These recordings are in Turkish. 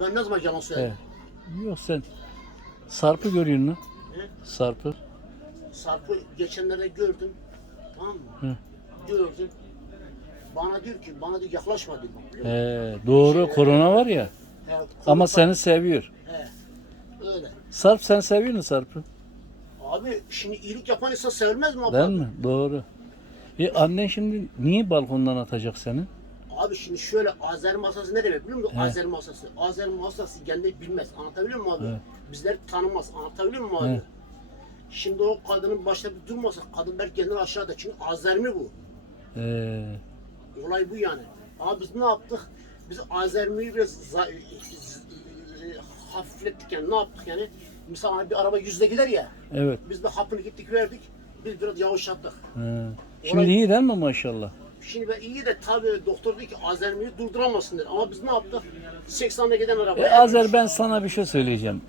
ben ne zaman yalan söyledim? Yok sen Sarp'ı görüyor musun? He? Sarp'ı. Sarp'ı geçenlerde gördüm. Tamam mı? Hı. Gördüm. Bana diyor ki, bana diyor yaklaşma diyor. He, doğru korona var ya. He, Ama komutan- seni seviyor. He. Öyle. Sarp sen seviyor musun Sarp'ı? Abi şimdi iyilik yapan insan sevilmez mi abi? Değil mi? Doğru. E annen şimdi niye balkondan atacak seni? Abi şimdi şöyle Azeri masası ne demek biliyor musun? He. Azeri masası. Azeri masası kendini bilmez. Anlatabiliyor muyum abi? Evet. Bizleri tanımaz. Anlatabiliyor muyum abi? Evet. Şimdi o kadının başta bir durmasa kadın belki kendini aşağıda. Çünkü Azeri mi bu? Ee, Olay bu yani. Ama biz ne yaptık? Biz Azermi'yi biraz za- z- hafiflettik yani. Ne yaptık yani? Mesela hani bir araba yüzde gider ya. evet. Biz de hapını gittik verdik. Biz biraz yavaşlattık. He. Şimdi iyi değil mi maşallah? Şimdi ben iyi de tabii doktor dedi ki Azermi'yi durduramazsın dedi. Ama biz ne yaptık? 80'de giden araba. E Azer ben sana bir şey söyleyeceğim.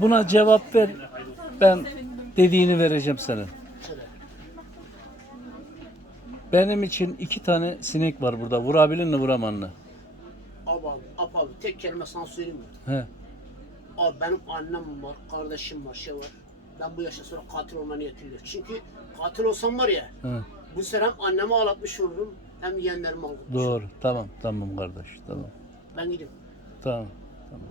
Buna cevap ver. Ben dediğini vereceğim sana. Benim için iki tane sinek var burada. Vurabilir mi vuramam mı? Abi abi, abi, abi tek kelime sana söyleyeyim mi? He. Abi benim annem var, kardeşim var, şey var. Ben bu yaşta sonra katil olma niyetim yok. Çünkü katil olsam var ya, He. Bu sefer hem annemi ağlatmış olurum, hem yeğenlerimi ağlatmış olurum. Doğru. Tamam. Tamam kardeş. Tamam. Ben gideyim. Tamam. Tamam.